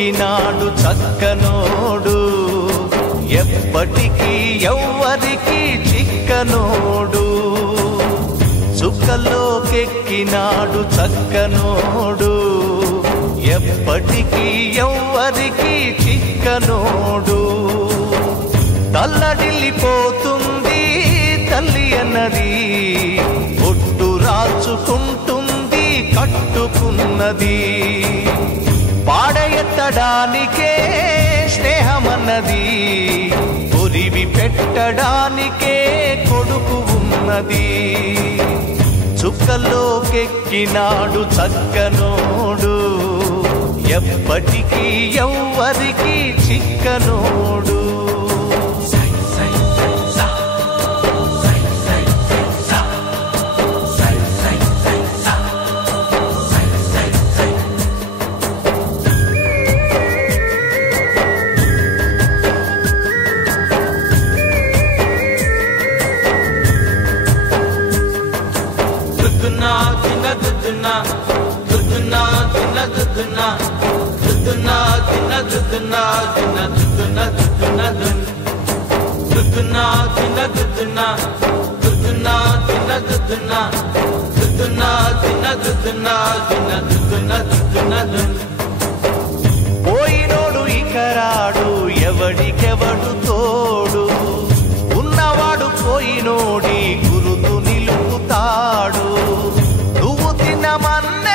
కెక్కినాడు చక్కనోడు ఎప్పటికీ ఎవ్వరికి చిక్కనోడు చుక్కలోకెక్కినాడు చక్కనోడు ఎప్పటికీ ఎవ్వరికి చిక్కనోడు తల్లడిల్లిపోతుంది తల్లి అన్నది ఒట్టు రాచుకుంటుంది కట్టుకున్నది పాడెత్తడానికే స్నేహమన్నది ఉరివి పెట్టడానికే కొడుకు ఉన్నది చుక్కలోకెక్కినాడు చక్కనోడు ఎప్పటికీ ఎవ్వరికి చిక్కనోడు పోయినోడు ఇకరాడు ఎవడికెవడు తోడు ఉన్నవాడు పోయినోడి గురుతు నిలుపుతాడు నువ్వు తినమన్న